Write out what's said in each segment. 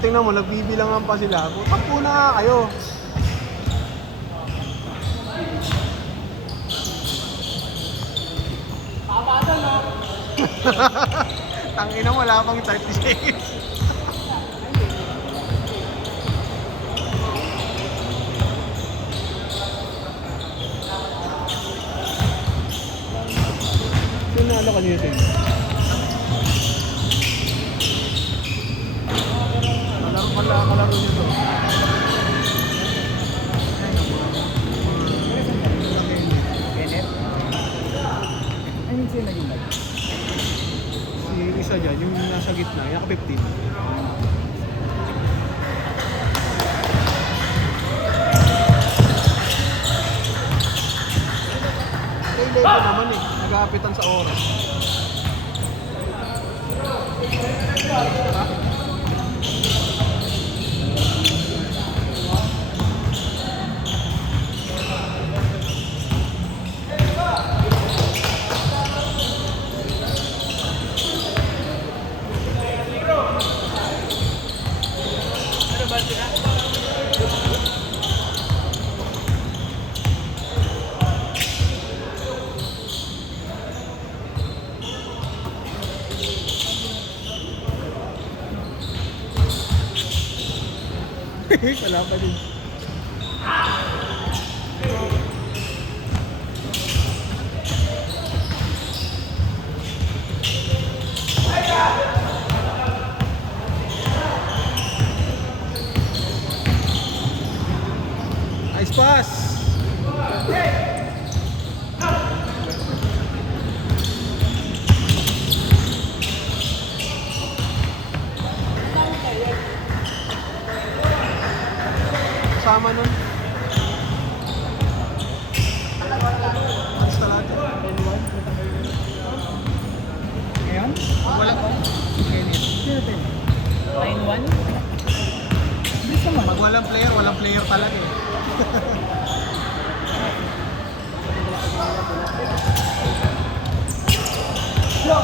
tingnan mo, nagbibilangan pa sila. Tampo na nga kayo. Kapata no? Tangina, wala pang 30 seconds. Sinalo ka dito. Kalaro niyo to. Kenneth? I mean, sino naging bag? Si isa dyan, yung nasa gitna, yung naka-15. Late ko naman eh, nag-aapitan sa oras. Ha? Wala pa din. Nice pass! Sama nun. Alis talaga. Ngayon? Wala ko. Kenneth. Sino ito? 9-1? Bilis naman. Pag walang player talaga eh. Sino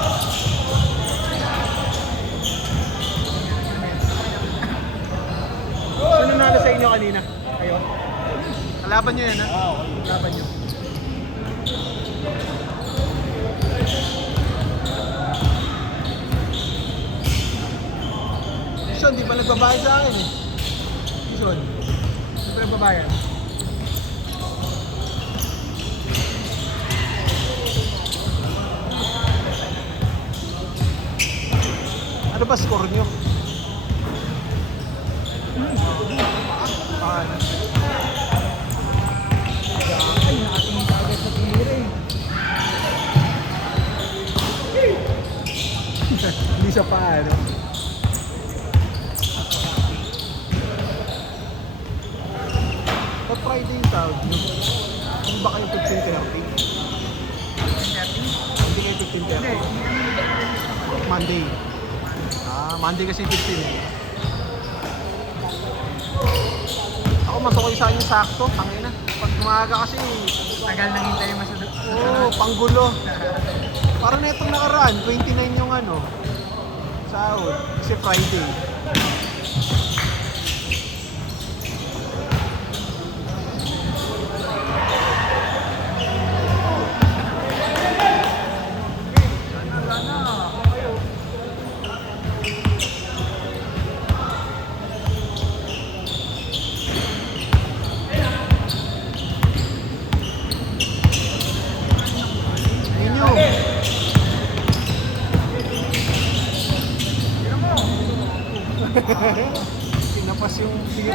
nanalo sa inyo kanina? Kayo? Kalaban nyo yan ha? Oo. Kalaban nyo. Sean, di pa nagbabayad sa akin eh. Sean, di pa nagbabayad. Ano ba score nyo? Paano? Ay, nakatingin ka agad sa tira eh. Hindi siya paano. Pag Friday yung tawag nyo, ano ba kayo 15:30? Hindi kayo 15:30? Monday. Monday kasi 15 eh. Ako masukoy sa inyo sakto, tangina. Pag umaga kasi, Tagal nang hintay mo sa panggulo. Parang na itong nakaraan, 29 yung ano, sahod. Kasi Friday. Kinapas yung tingin.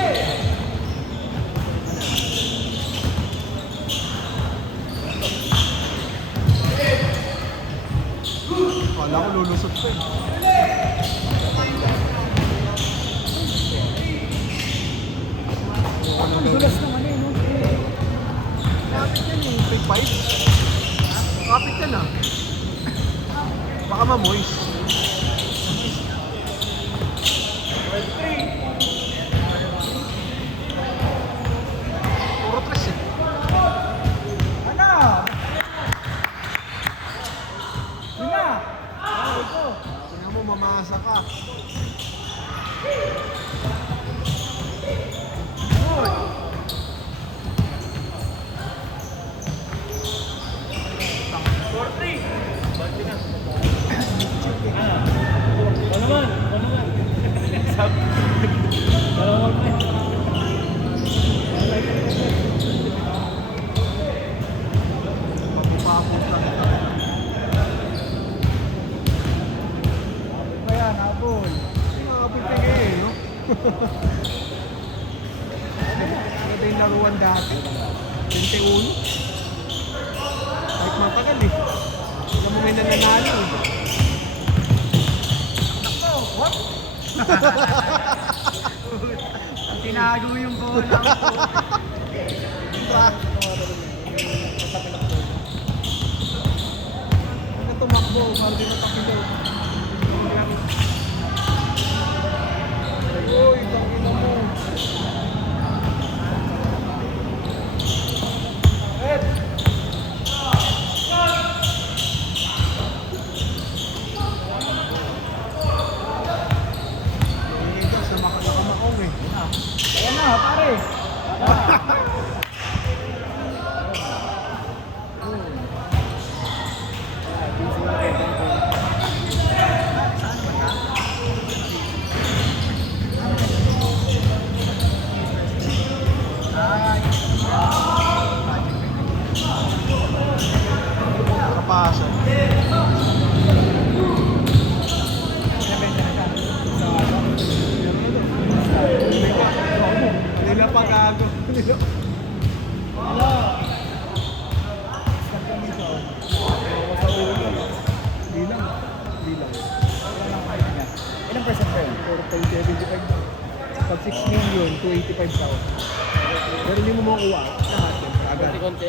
Wala ko lulusot ko eh. Ang dulas naman eh, no? Kapit yan yung 3-5. Kapit yan ah. Baka ma-moist. Puro 3 eh. Ano? Yun na! Ay, ito. Tingnan mo, mamasa ka. Papapapos lang ito. Kaya, nabol. Yung mga pipigay eh, no? Ano yung laruan dati? 21? Kahit matagal eh. Alam mo may nananalo eh. Tinago yung bola. Ano tumakbo? Parang di natakilaw. Uy, tangina mo. Eh, gas na nakamaong eh. Ayan na, pare. Nakapasan. Kanila pa gago. Bilang. Bilang. Ilang percent ba yun? 4.75. Pag 6 million, 285,000. Pero hindi mo makuha. Lahat yan. Agad. Konti.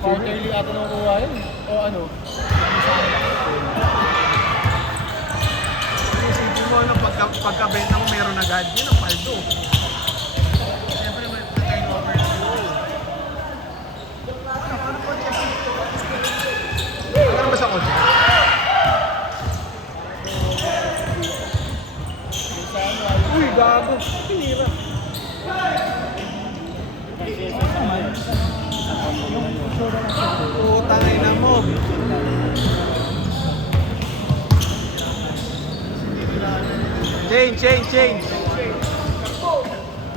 Quarterly ata nakukuha yun. O ano? Isipin mo, ano, pagkabenta mo meron agad. Yun ang paldo. Siyempre, may turnover na yun. Ano ba sa kotse? Uy, gago. Pinira. Utangay na mo. Change.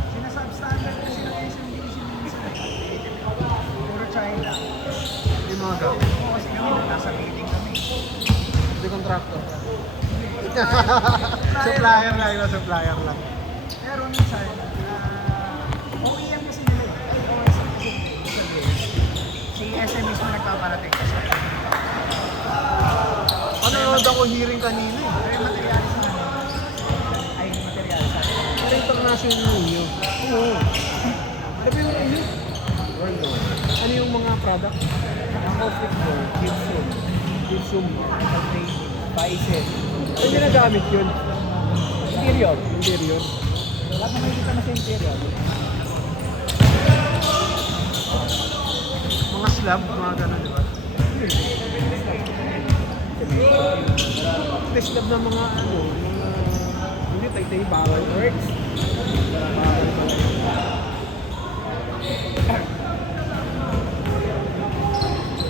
Sinasubstandard kasi na puro China. Yung mga gago. Oo, kasi kami nasa meeting kami. Hindi contractor. Supplier lang. Pero minsan, OEM kasi nila eh. Ay, OSM kasi si SM mismo nagpaparating kasi. Ano ako hearing kanina eh. Pero yung materialis na ay materialis sa Pero international yun. Oo. Ano ba yung ano? World war. Ano yung mga product? ang conflict board, Gibson. bicep, Saan ginagamit yun? interior. Interior. Lahat na makikita na sa interior. Mga slab, mga gano'n, di ba? Slab ng mga ano, mga... Hindi, tay-tay, bawal. Works.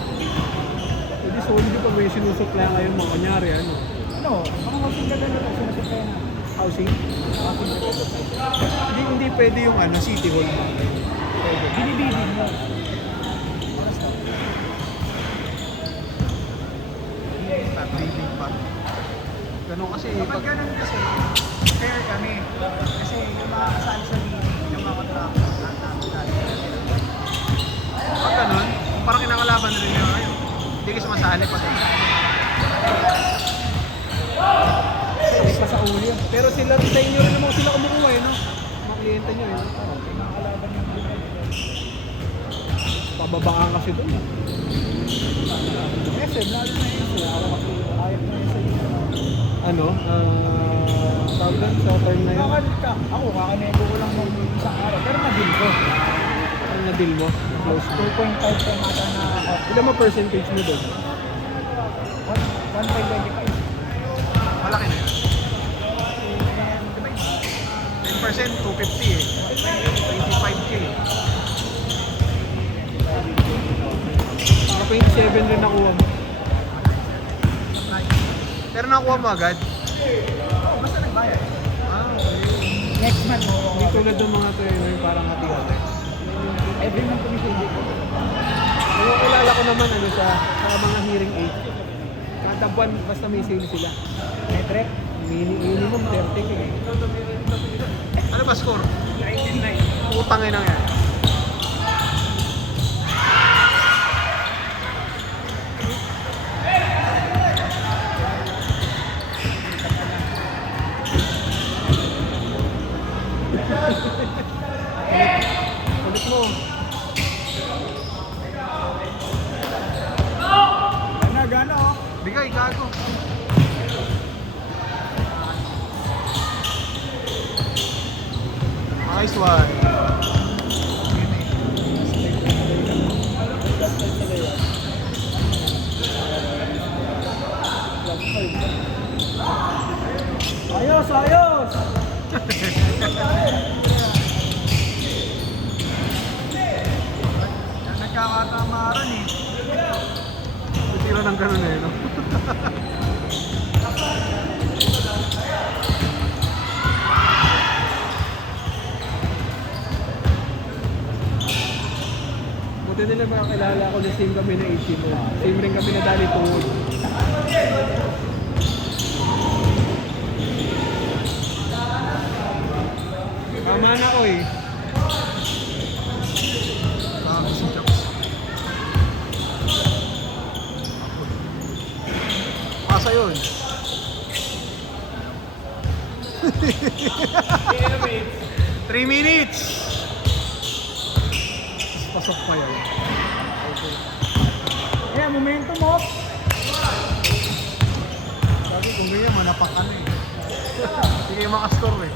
Hindi, solid yung pag may sinusukla ngayon mga kunyari, ano? Ano, mga housing gagawin na sinasakay na. Housing? Hindi pwede yung ano, city hall. Binibidin mo. Pag-living pa. Ganun kasi, Kapag ganun kasi, fair kami. Kasi yung mga kasali sa meeting, yung mga contractors, pag ganun, parang kinakalaban na rin nila kayo. Hindi kayo sumasali pag Hindi pa sa uli yun. Pero sila, sa inyo rin naman sila kumukuha eh, no? Mga kliyente nyo eh. kinakalaban yung Pababaan kasi doon. SM, lalo na yun sila. Ako kasi ayat na yun sa inyo. Ano? Tawag doon sa term na yun. Ako, kakanego ko lang ng isang araw. Pero na-deal ko. Ano na deal mo? Close mo. 2.5 pa mata na Ilan mo percentage mo doon? 1.25. Malaki na yun. 250 eh. 25K. Saka 27 rin nakuha mo. Pero nakuha mo agad? Basta nagbayad. Ah, okay. Next month, Hindi tulad ng mga trainer yung parang hati-hati. every month commission dito. Yung kilala ko naman ano siya, sa mga hearing aid. Kada buwan basta may sale sila. Metric, Minimum 30K. Ano ba score? 19.9. Utangin na yan. Ulit mo. Gana, oh. Bigay, gago. Nice one. Ayos, ayos! Nagkakatamaran eh. Tira ng ganun eh, no? Buti nila makakilala ko na same kami na 18 mo. Same rin kami na dali tungod. Tama na ko eh. Tama si Jocks. Pasa yun. 3 minutes! Pasok pa yan. Ayan, momentum mo. Sabi kung ganyan, manapakan eh. Sige makascore eh.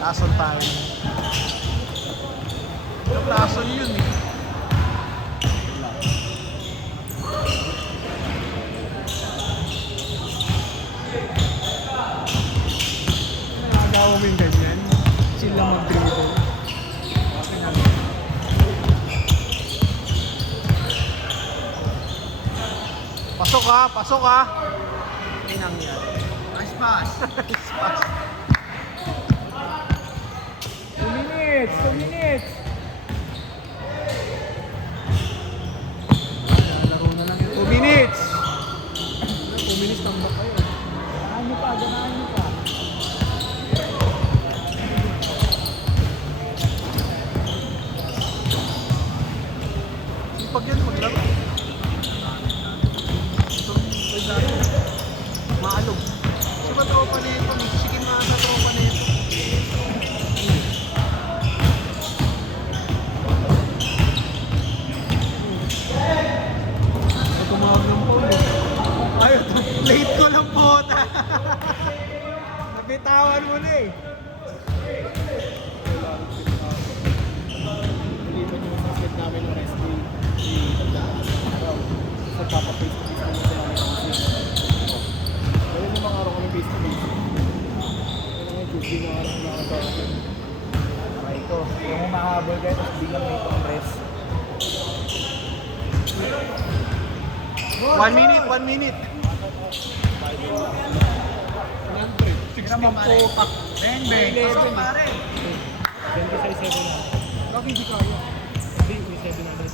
Lason tayo. Yung lason yun eh. Nagawa mo yung ganyan. Chill lang mag-dribble. Okay na. Pasok ha! Pasok ha! Inang yan. Nice pass. Nice pass. 2 minutes, 2 minutes. Laro na lang yun. 2 minutes! 2 minutes tambak kayo. Ganahan nyo pa, ganahan nyo pa. Pag yan maglaro. Ito, may gano. Maalog. Kasi ba tropa na ito? Nagsisikin na sa tropa na ito. Ay, tumawag ng phone eh. Ay, late ko lang po. Nabitawan mo na eh. Dito yung basket namin ng wrestling. Nagpapapace to face namin sa namin ng wrestling. Dahil yung mga araw kami face to face. Kaya nga Tuesday na araw na nakatawa. Okay, ito. Yung humahabol kayo, tapos biglang may compress. 1 minute, 1 minute. Tignan mo po, pak. Bang, bang. Pasok pare. 26-7 na. Bakit hindi kaya? Hindi, may 7 na rin.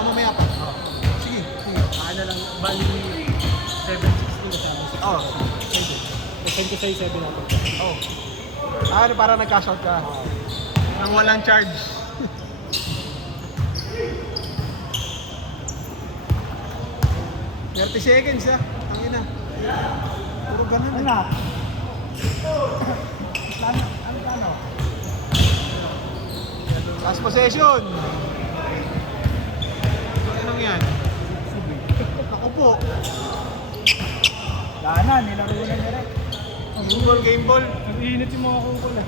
Mamaya pa. Sige, sige. Ano lang, bali 7-16 kasama si Oo. 26-7 natin. Oh. Ano, para nag-cash out ka? Nang walang charge. $30 seconds ha. Ang ina. Puro ganun Ano eh. na? Ano? Last possession. Anong yan? Ako po. Gana, nilaro na niya rin. Game ball, game ball. Ang init yung mga kukul ah.